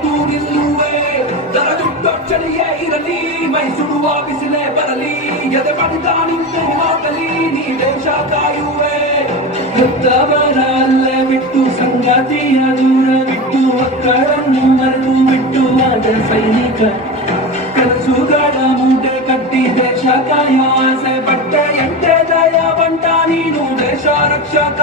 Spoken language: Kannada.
ಯಾವತ್ತೂ ನಿಲ್ಲುವೆ ದರದುಟ್ಟೋ ಚಳಿಯೇ ಇರಲಿ ಮೈ ಸುಡುವ ಬಿಸಿಲೇ ಬರಲಿ ಎದೆ ಬಡಿದ ನಿಂತು ಹೋಗಲಿ ನೀ ದೇಶ ಕಾಯುವೆ ಹೆತ್ತವರ ಅಲ್ಲೇ ಬಿಟ್ಟು ಸಂಗಾತಿಯ ದೂರ ಬಿಟ್ಟು ಮಕ್ಕಳನ್ನು ಮರೆತು ಬಿಟ್ಟು ಆದ ಸೈನಿಕ ಕನಸುಗಳ ಮೂಟೆ ಕಟ್ಟಿ ದೇಶ ಕಾಯೋ ಆಸೆ ಪಟ್ಟ ಎಂಟೆ ದಯ ಬಂಟ ನೀನು ದೇಶ ರಕ್ಷಕ